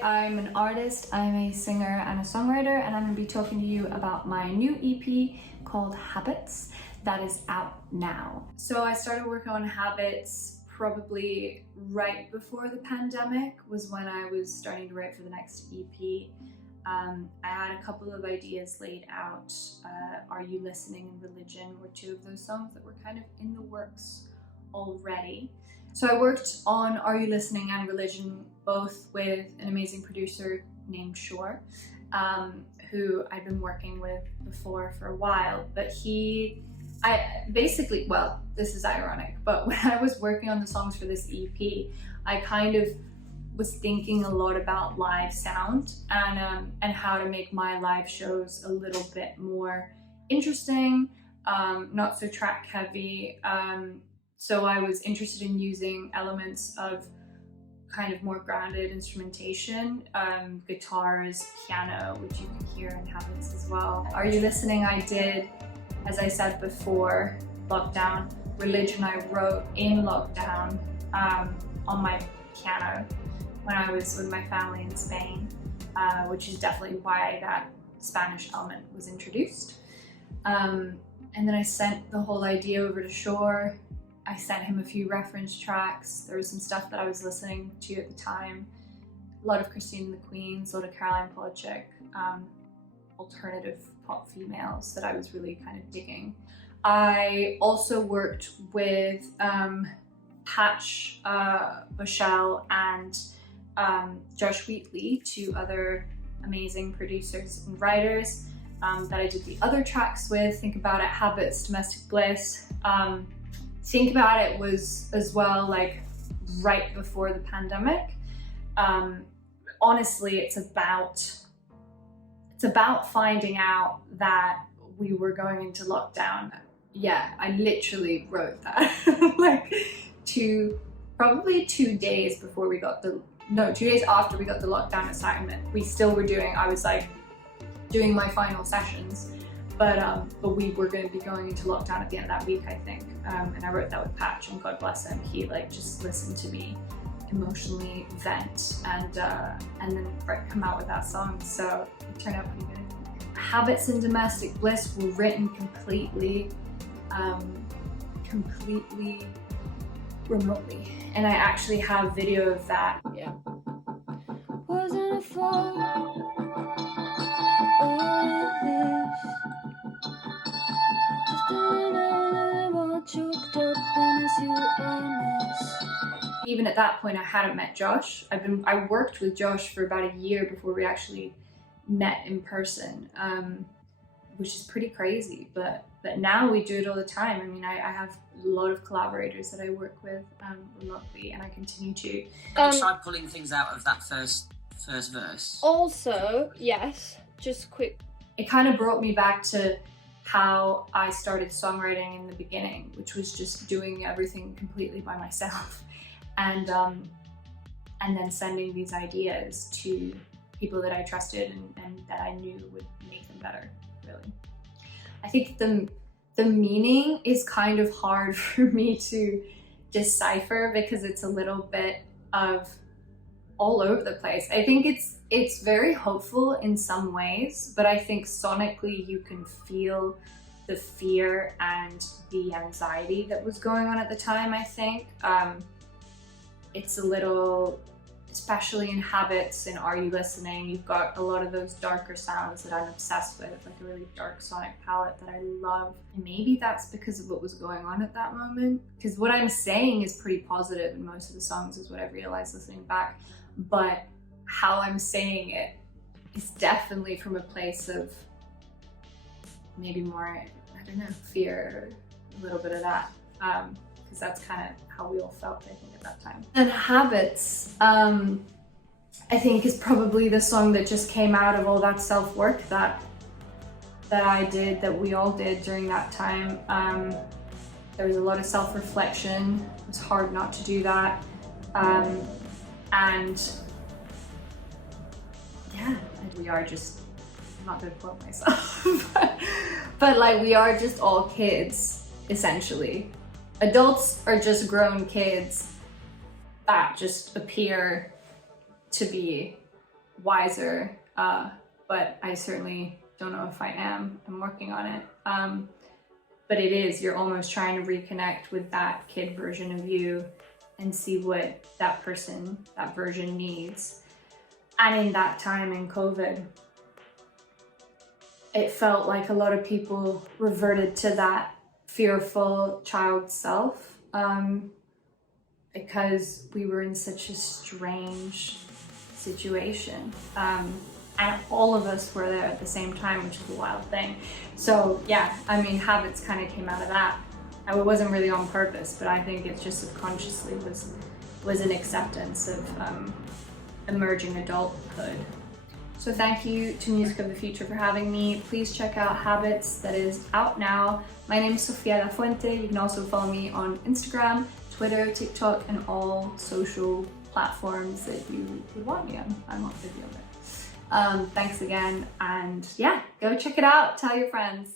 Hi, I'm an artist, I'm a singer and a songwriter, and I'm going to be talking to you about my new EP called Habits that is out now. So I started working on Habits probably right before the pandemic was when I was starting to write for the next EP. I had a couple of ideas laid out. Are You Listening and Religion were two of those songs that were kind of in the works already. So I worked on Are You Listening and Religion both with an amazing producer named Shore, who I'd been working with before for a while, but well, this is ironic, but when I was working on the songs for this EP, I kind of was thinking a lot about live sound and how to make my live shows a little bit more interesting, not so track heavy. So I was interested in using elements of kind of more grounded instrumentation, guitars, piano, which you can hear in Habits as well. Are You Listening I did, as I said before, lockdown. Religion I wrote in lockdown on my piano when I was with my family in Spain, which is definitely why that Spanish element was introduced. And then I sent the whole idea over to Shore. I sent him a few reference tracks. There was some stuff that I was listening to at the time. A lot of Christine and the Queens, a lot of Caroline Polachek, alternative pop females that I was really kind of digging. I also worked with Patch Bushell and Josh Wheatley, two other amazing producers and writers that I did the other tracks with. Think About It, Habits, Domestic Bliss. Think About It was as well like right before the pandemic. Honestly, it's about finding out that we were going into lockdown. Yeah, I literally wrote that like probably 2 days before we got 2 days after we got the lockdown assignment. We still were I was like doing my final sessions, but we were going to be going into lockdown at the end of that week, I think. And I wrote that with Patch, and God bless him, he like just listened to me emotionally vent and then come out with that song. So it turned out pretty good. Habits and Domestic Bliss were written completely remotely, and I actually have video of that. Yeah. Wasn't a fall. Even at that point, I hadn't met Josh. I worked with Josh for about a year before we actually met in person, which is pretty crazy. But now we do it all the time. I mean, I have a lot of collaborators that I work with remotely, and I continue to. Try pulling things out of that first verse. Also, yes, just quick. It kind of brought me back to how I started songwriting in the beginning, which was just doing everything completely by myself, and then sending these ideas to people that I trusted and that I knew would make them better, really. I think the meaning is kind of hard for me to decipher because it's a little bit of all over the place. I think it's very hopeful in some ways, but I think sonically you can feel the fear and the anxiety that was going on at the time, I think. It's a little, especially in Habits and Are You Listening, you've got a lot of those darker sounds that I'm obsessed with, like a really dark sonic palette that I love. And maybe that's because of what was going on at that moment. Because what I'm saying is pretty positive in most of the songs is what I've realized listening back. But how I'm saying it is definitely from a place of maybe more, I don't know, fear, a little bit of that, because that's kind of how we all felt, I think, at that time. And Habits, I think, is probably the song that just came out of all that self-work that I did, that we all did during that time. There was a lot of self-reflection. It was hard not to do that. And yeah, we are just, I'm not gonna quote myself, but like we are just all kids, essentially. Adults are just grown kids that just appear to be wiser, but I certainly don't know if I am. I'm working on it. But it is, you're almost trying to reconnect with that kid version of you and see what that person, that version needs. And in that time in COVID, it felt like a lot of people reverted to that fearful child self, because we were in such a strange situation. And all of us were there at the same time, which is a wild thing. So yeah, I mean, habits kind of came out of that. And it wasn't really on purpose, but I think it just subconsciously was an acceptance of emerging adulthood. So thank you to MusicOTFuture for having me. Please check out Habits, that is out now. My name is Sofia Lafuente. You can also follow me on Instagram, Twitter, TikTok, and all social platforms that you would want me on. I'm on video there. Thanks again, and yeah, go check it out. Tell your friends.